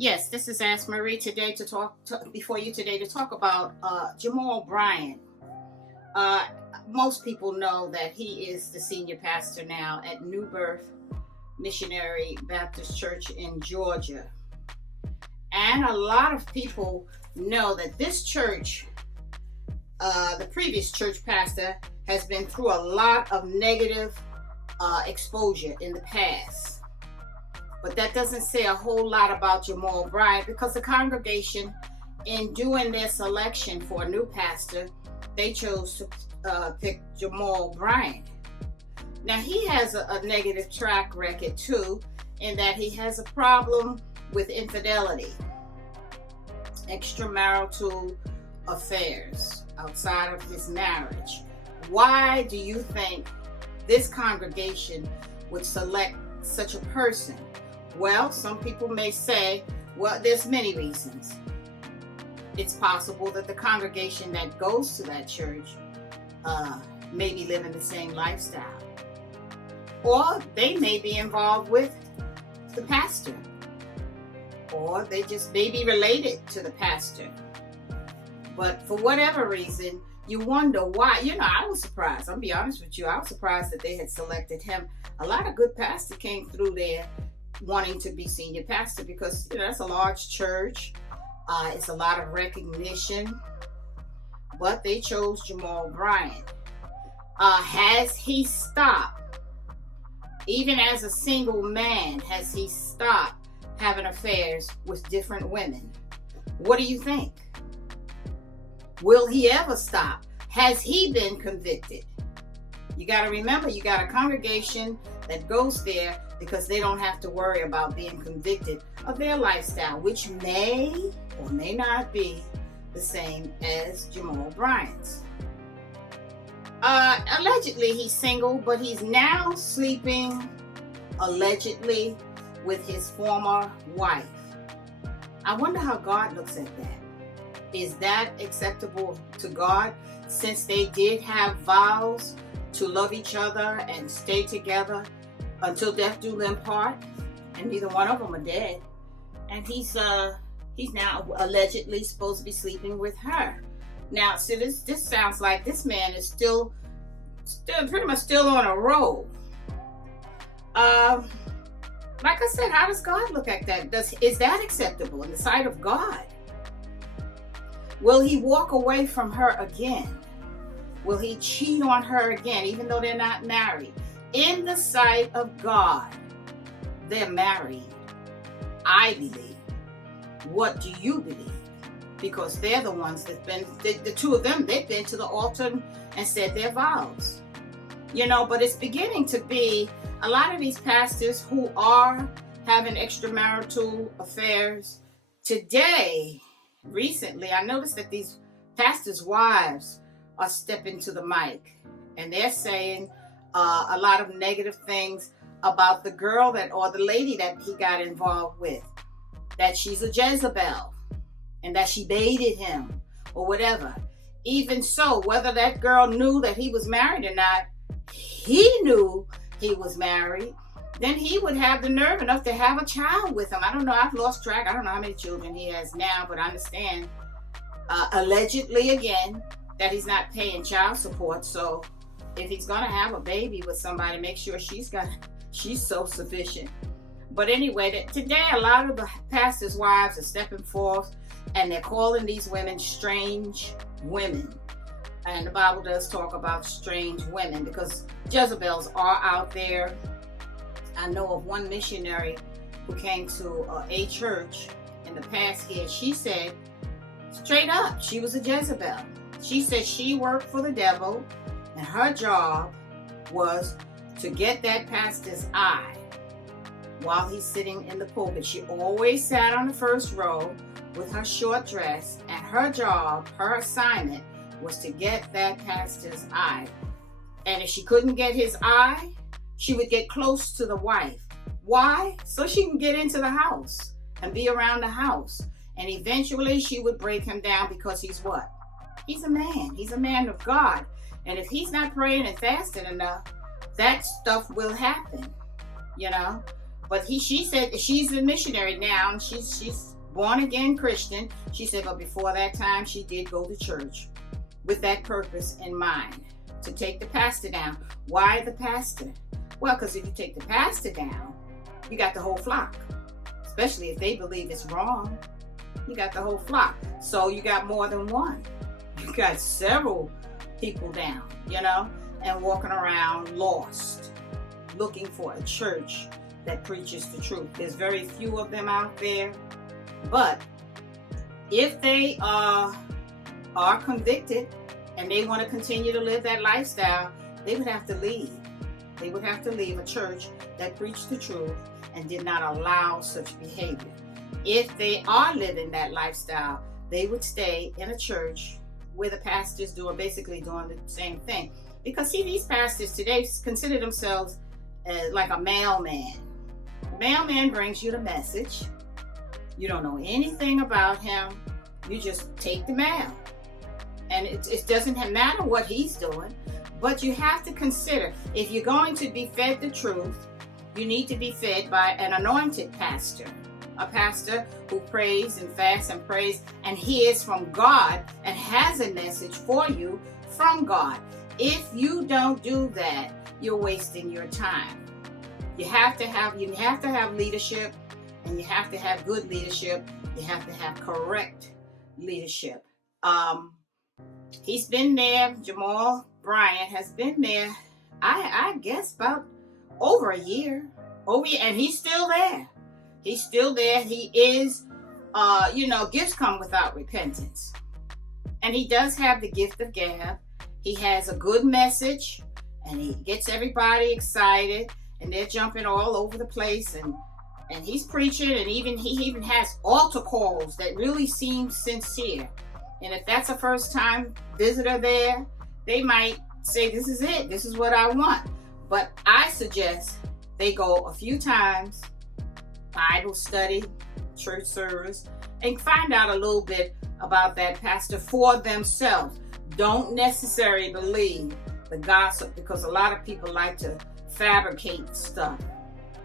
Yes, this is Ask Marie today before you today to talk about Jamal Bryant. Uh, Most people know that he is the senior pastor now at Birth Missionary Baptist Church in Georgia. And a lot of people know that this church, the previous church pastor, has been through a lot of negative exposure in the past. But that doesn't say a whole lot about Jamal Bryant, because the congregation, in doing their selection for a new pastor, they chose to pick Jamal Bryant. Now, he has a negative track record too, in that he has a problem with infidelity, extramarital affairs outside of his marriage. Why do you think this congregation would select such a person? Well, some people may say, well, there's many reasons. It's possible that the congregation that goes to that church may be living the same lifestyle. Or they may be involved with the pastor. Or they just may be related to the pastor. But for whatever reason, you wonder why. I was surprised. I'll be honest with you. I was surprised that they had selected him. A lot of good pastors came through there wanting to be senior pastor, because that's a large church. It's a lot of recognition. But they chose Jamal Bryant. Has he stopped, even as a single man, has he stopped having affairs with different women? What do you think? Will he ever stop? Has he been convicted? You got to remember, you got a congregation that goes there because they don't have to worry about being convicted of their lifestyle, which may or may not be the same as Jamal Bryant's. Allegedly, he's single, but he's now sleeping, allegedly, with his former wife. I wonder how God looks at that. Is that acceptable to God, since they did have vows to love each other and stay together until death do them part, and neither one of them are dead, and he's now allegedly supposed to be sleeping with her. Now, see, this sounds like this man is still pretty much still on a roll. Like I said, how does God look at that? Is that acceptable in the sight of God? Will he walk away from her again? Will he cheat on her again, even though they're not married? In the sight of God, they're married, I believe. What do you believe? Because they're the ones the two of them, they've been to the altar and said their vows. But it's beginning to be a lot of these pastors who are having extramarital affairs today. Recently, I noticed that these pastors' wives are stepping to the mic, and they're saying a lot of negative things about the girl or the lady that he got involved with, that she's a Jezebel and that she baited him or whatever. Even so, whether that girl knew that he was married or not, he knew he was married, then he would have the nerve enough to have a child with him. I don't know, I've lost track. I don't know how many children he has now, but I understand, allegedly again, that he's not paying child support. So if he's gonna have a baby with somebody, make sure she's self-sufficient. But anyway, today a lot of the pastors' wives are stepping forth, and they're calling these women strange women. And the Bible does talk about strange women, because Jezebels are out there. I know of one missionary who came to a church in the past here. She said straight up, she was a Jezebel. She said she worked for the devil, and her job was to get that pastor's eye while he's sitting in the pulpit. She always sat on the first row with her short dress, and her job, her assignment, was to get that pastor's eye. And if she couldn't get his eye, she would get close to the wife. Why? So she can get into the house and be around the house. And eventually she would break him down, because he's what? He's a man. He's a man of God. And if he's not praying and fasting enough, that stuff will happen, But she said she's a missionary now, and she's born again Christian. She said, but before that time, she did go to church with that purpose in mind, to take the pastor down. Why the pastor? Well, because if you take the pastor down, you got the whole flock. Especially if they believe it's wrong, you got the whole flock. So you got more than one. You got several people down, and walking around lost, looking for a church that preaches the truth. There's very few of them out there, but if they are convicted and they want to continue to live that lifestyle, they would have to leave. They would have to leave a church that preached the truth and did not allow such behavior. If they are living that lifestyle, they would stay in a church where the pastors basically doing the same thing. Because see, these pastors today consider themselves like a mailman. Mailman brings you the message. You don't know anything about him. You just take the mail. And it doesn't matter what he's doing. But you have to consider, if you're going to be fed the truth, you need to be fed by an anointed pastor. A pastor who prays and fasts and prays and hears from God and has a message for you from God. If you don't do that, you're wasting your time. You have to have leadership, and you have to have good leadership. You have to have correct leadership. He's been there. Jamal Bryant has been there, I guess, about over a year, and he's still there. He's still there. He is, gifts come without repentance. And he does have the gift of gab. He has a good message, and he gets everybody excited, and they're jumping all over the place, and he's preaching, and he even has altar calls that really seem sincere. And if that's a first-time visitor there, they might say, this is it. This is what I want. But I suggest they go a few times, Bible study, church service, and find out a little bit about that pastor for themselves. Don't necessarily believe the gossip, because a lot of people like to fabricate stuff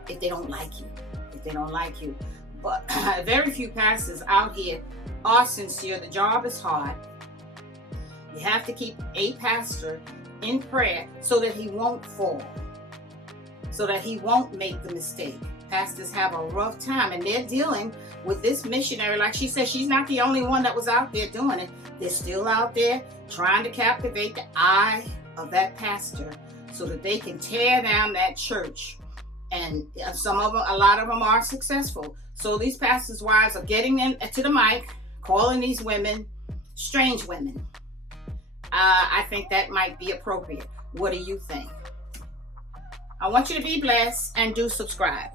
if they don't like you. But very few pastors out here are sincere. The job is hard. You have to keep a pastor in prayer so that he won't fall, so that he won't make the mistake. Pastors have a rough time, and they're dealing with this missionary. Like she said, she's not the only one that was out there doing it. They're still out there trying to captivate the eye of that pastor so that they can tear down that church. And a lot of them are successful. So these pastors' wives are getting into the mic, calling these women strange women. I think that might be appropriate. What do you think? I want you to be blessed, and do subscribe.